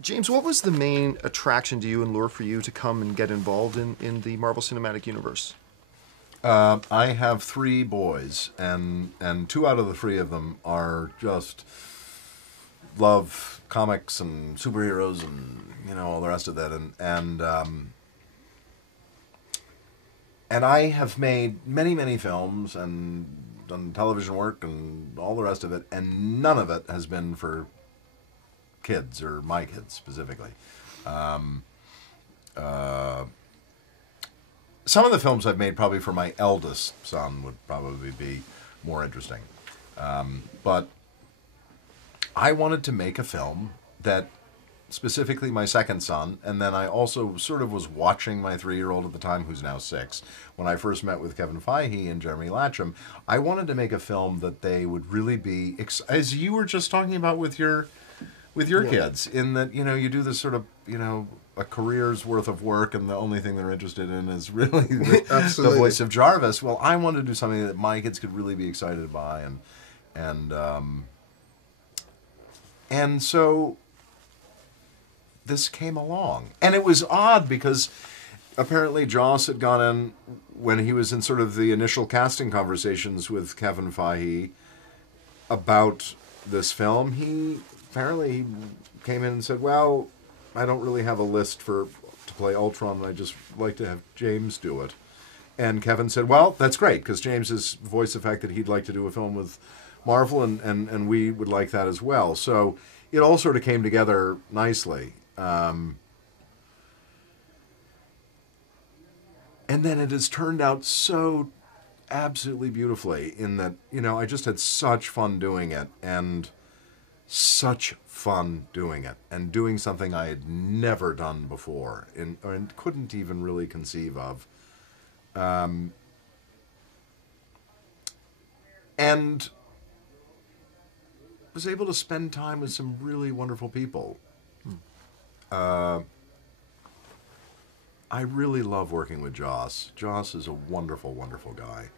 James, what was the main attraction to you and lure for you to come and get involved in the Marvel Cinematic Universe? I have 3 boys, and 2 out of the 3 of them are just love comics and superheroes and all the rest of that, and I have made many films and done television work and all the rest of it, and none of it has been for kids, or my kids specifically. Some of the films I've made probably for my eldest son would probably be more interesting. But I wanted to make a film that specifically my second son, and then I also sort of was watching my 3-year-old at the time, who's now 6. When I first met with Kevin Feige and Jeremy Latcham, I wanted to make a film that they would really be, as you were just talking about with your kids, in that, you do this sort of, a career's worth of work, and the only thing they're interested in is really the voice of Jarvis. Well, I wanted to do something that my kids could really be excited by, and so this came along. And it was odd because apparently Joss had gone in, when he was in sort of the initial casting conversations with Kevin Feige about this film, he apparently came in and said, well, I don't really have a list to play Ultron, and I just like to have James do it. And Kevin said, well, that's great, because James has voiced the fact that he'd like to do a film with Marvel, and we would like that as well. So it all sort of came together nicely. And then it has turned out so absolutely beautifully in that, I just had such fun doing it, and such fun doing it, and doing something I had never done before and couldn't even really conceive of. And was able to spend time with some really wonderful people. I really love working with Joss. Joss is a wonderful, wonderful guy,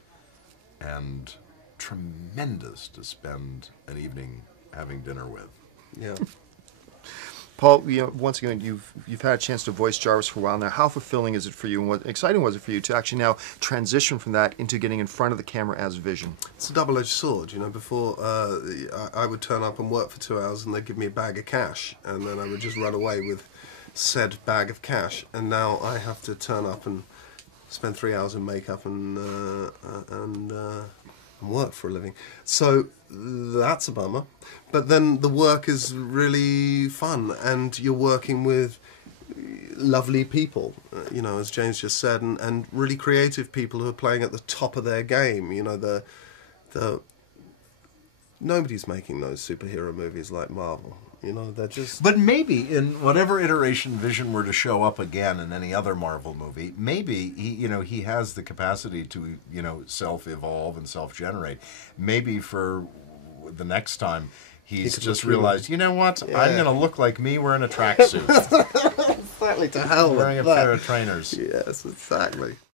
and tremendous to spend an evening having dinner with. Yeah. Paul, once again, you've had a chance to voice Jarvis for a while now. How fulfilling is it for you, and what exciting was it for you to actually now transition from that into getting in front of the camera as Vision? It's a double-edged sword. Before I would turn up and work for 2 hours, and they'd give me a bag of cash, and then I would just run away with said bag of cash. And now I have to turn up and spend 3 hours in makeup and work for a living. So that's a bummer. But then the work is really fun, and you're working with lovely people, as James just said, and really creative people who are playing at the top of their game. Nobody's making those superhero movies like Marvel. They're just... But maybe in whatever iteration Vision were to show up again in any other Marvel movie, maybe he has the capacity to, self-evolve and self-generate. Maybe for the next time he's just realized, you know what, I'm going to look like me wearing a tracksuit. Exactly, to hell with wearing a pair of trainers. Yes, exactly.